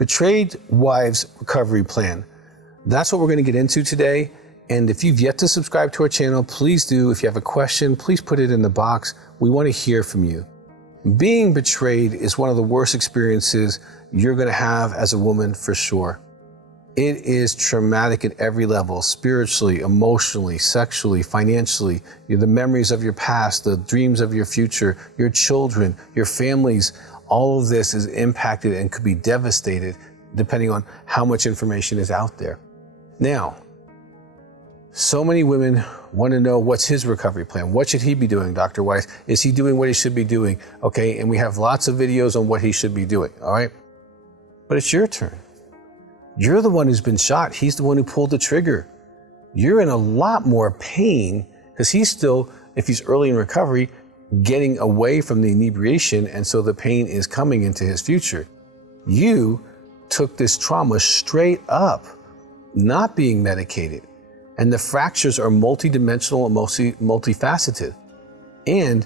Betrayed Wives Recovery Plan. That's what we're going to get into today. And if you've yet to subscribe to our channel, please do. If you have a question, please put it in the box. We want to hear from you. Being betrayed is one of the worst experiences you're going to have as a woman for sure. It is traumatic at every level, spiritually, emotionally, sexually, financially. The memories of your past, the dreams of your future, your children, your families, all of this is impacted and could be devastated depending on how much information is out there. Now, so many women want to know, what's his recovery plan? What should he be doing, Dr. Weiss? Is he doing what he should be doing? Okay, and we have lots of videos on what he should be doing, all right? But it's your turn. You're the one who's been shot. He's the one who pulled the trigger. You're in a lot more pain because he's still, if he's early in recovery, getting away from the inebriation, and so the pain is coming into his future. You took this trauma straight up, not being medicated. And the fractures are multidimensional and multifaceted. And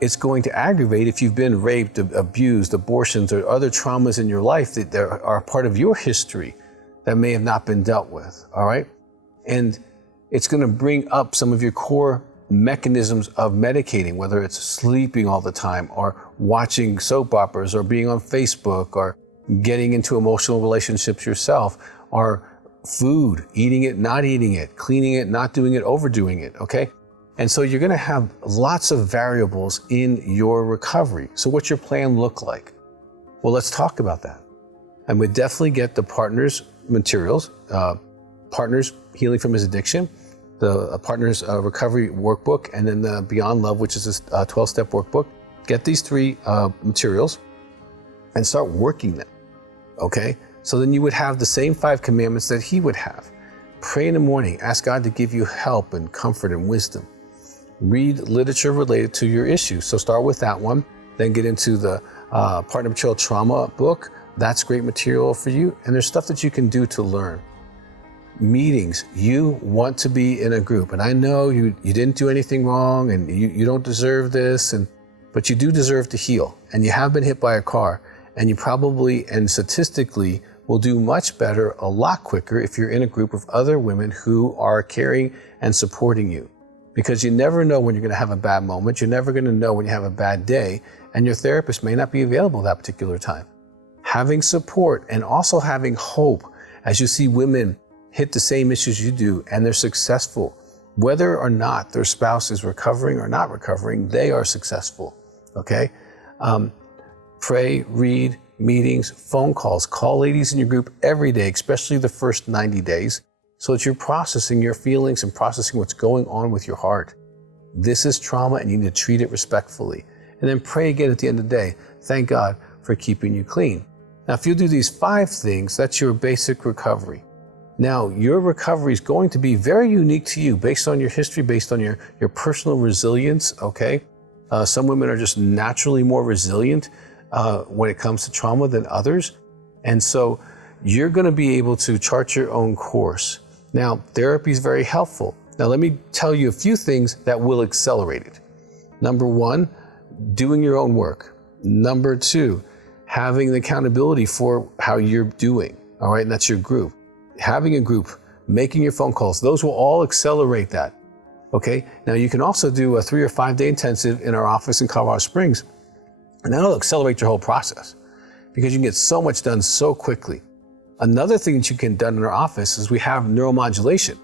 it's going to aggravate if you've been raped, abused, abortions, or other traumas in your life that are part of your history that may have not been dealt with, all right? And it's going to bring up some of your core mechanisms of medicating, whether it's sleeping all the time, or watching soap operas, or being on Facebook, or getting into emotional relationships yourself, or food, eating it, not eating it, cleaning it, not doing it, overdoing it, okay? And so you're gonna have lots of variables in your recovery. So what's your plan look like? Well, let's talk about that. And we definitely get the Partners materials, Partners Healing from His Addiction, the Partners Recovery Workbook, and then the Beyond Love, which is a 12-step workbook. Get these three materials and start working them, okay? So then you would have the same 5 commandments that he would have. Pray in the morning, ask God to give you help and comfort and wisdom. Read literature related to your issues. So start with that one, then get into the Partner Betrayal Trauma book. That's great material for you. And there's stuff that you can do to learn. Meetings, you want to be in a group. And I know you didn't do anything wrong and you don't deserve this, but you do deserve to heal. And you have been hit by a car, and you probably and statistically will do much better a lot quicker if you're in a group of other women who are caring and supporting you. Because you never know when you're going to have a bad moment. You're never going to know when you have a bad day, and your therapist may not be available that particular time. Having support and also having hope as you see women hit the same issues you do and they're successful. Whether or not their spouse is recovering or not recovering, they are successful, okay? Pray, read, meetings, phone calls. Call ladies in your group every day, especially the first 90 days, so that you're processing your feelings and processing what's going on with your heart. This is trauma, and you need to treat it respectfully. And then pray again at the end of the day. Thank God for keeping you clean. Now, if you do these 5 things, that's your basic recovery. Now, your recovery is going to be very unique to you based on your history, based on your personal resilience, okay? Some women are just naturally more resilient when it comes to trauma than others. And so you're going to be able to chart your own course. Now, therapy is very helpful. Now, let me tell you a few things that will accelerate it. Number 1, doing your own work. Number 2, having the accountability for how you're doing, all right? And that's your group. Having a group, making your phone calls, those will all accelerate that, okay? Now, you can also do a 3 or 5 day intensive in our office in Colorado Springs, and that'll accelerate your whole process because you can get so much done so quickly. Another thing that you can do in our office is we have neuromodulation.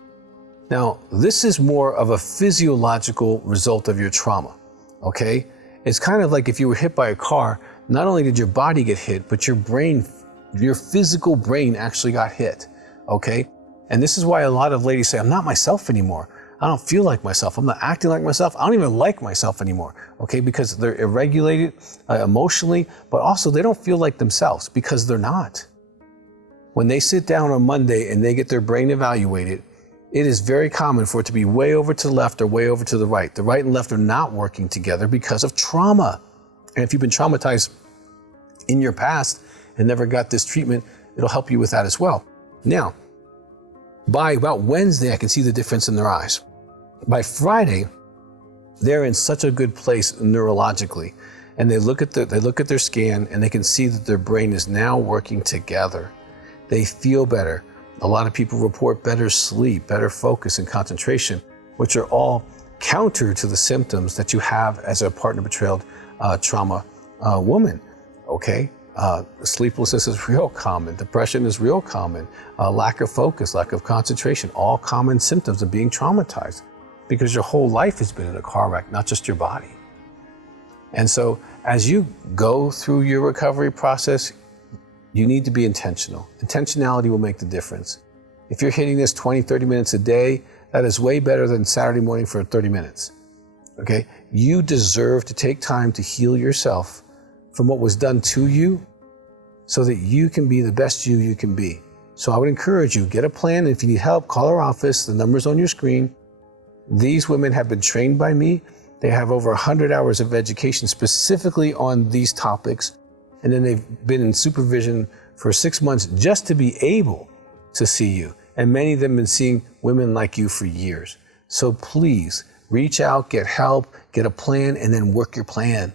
Now, this is more of a physiological result of your trauma, okay? It's kind of like if you were hit by a car, not only did your body get hit, but your brain, your physical brain actually got hit, okay? And this is why a lot of ladies say, I'm not myself anymore. I don't feel like myself. I'm not acting like myself. I don't even like myself anymore, okay? Because they're irregulated emotionally, but also they don't feel like themselves because they're not. When they sit down on Monday and they get their brain evaluated, it is very common for it to be way over to the left or way over to the right. The right and left are not working together because of trauma. And if you've been traumatized in your past and never got this treatment, it'll help you with that as well. Now, by about Wednesday, I can see the difference in their eyes. By Friday, they're in such a good place neurologically. and they look at their scan and they can see that their brain is now working together. They feel better. A lot of people report better sleep, better focus and concentration, which are all counter to the symptoms that you have as a partner betrayal trauma woman, okay? Sleeplessness is real common. Depression is real common. Lack of focus, lack of concentration, all common symptoms of being traumatized because your whole life has been in a car wreck, not just your body. And so as you go through your recovery process, you need to be intentional. Intentionality will make the difference. If you're hitting this 20, 30 minutes a day, that is way better than Saturday morning for 30 minutes, okay? You deserve to take time to heal yourself from what was done to you so that you can be the best you can be. So I would encourage you, get a plan. If you need help, call our office. The number's on your screen. These women have been trained by me. They have over 100 hours of education specifically on these topics. And then they've been in supervision for 6 months just to be able to see you. And many of them have been seeing women like you for years. So please reach out, get help, get a plan, and then work your plan.